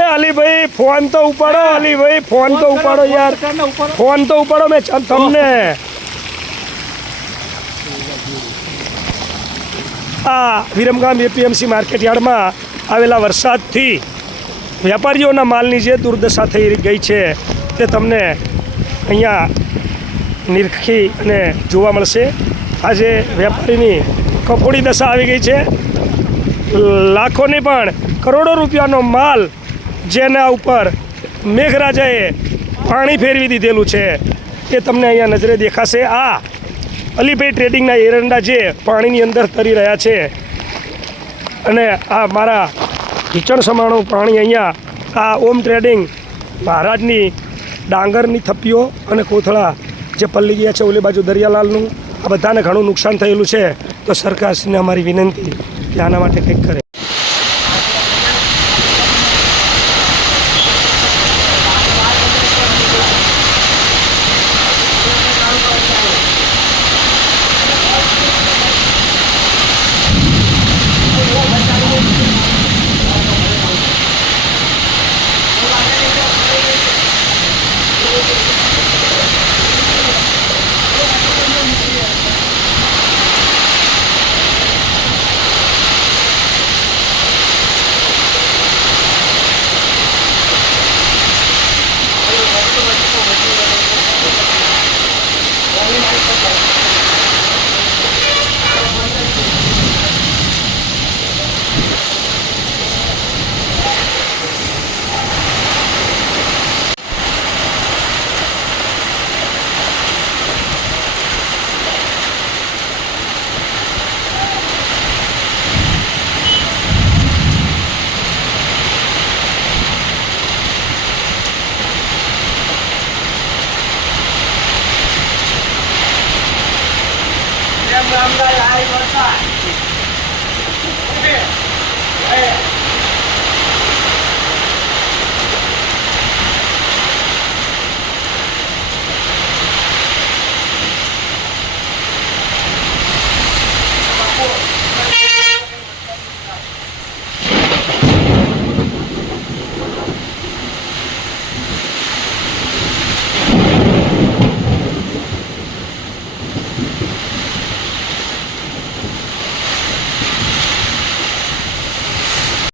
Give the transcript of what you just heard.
એ Alibhai phone તો ઉપાડો Alibhai phone તો ઉપાડો યાર. ફોન તો ઉપાડો મેં તમને. આ વિરમગામ એપીએમસી માર્કેટ યાર્ડમાં આવેલા વરસાદથી વેપારીઓના માલની જે દુર્દશા થઈ ગઈ છે તે તમને અહીંયા નિરખી અને જોવા મળશે. આજે વેપારીની કફોડી દશા આવી ગઈ છે. લાખોની પણ કરોડો રૂપિયાનો માલ જેના ઉપર મેઘરાજાએ પાણી ફેરવી દીધેલું છે. એ તમને અહીંયા નજરે દેખાશે. આ અલીભાઈ ટ્રેડિંગના એરંડા જે પાણીની અંદર તરી રહ્યા છે. અને આ મારા ઢીચણ સમાણું પાણી અહીંયા આ ઓમ ટ્રેડિંગ મહારાજની ડાંગરની થપ્પીઓ અને કોથળા જે પલ્લી ગયા છે ઓલી બાજુ દરિયાલાલનું, આ બધાને ઘણું નુકસાન થયેલું છે. તો સરકારશ્રીને અમારી વિનંતી કે આના માટે કંઈક કરે. 咱们再来一个菜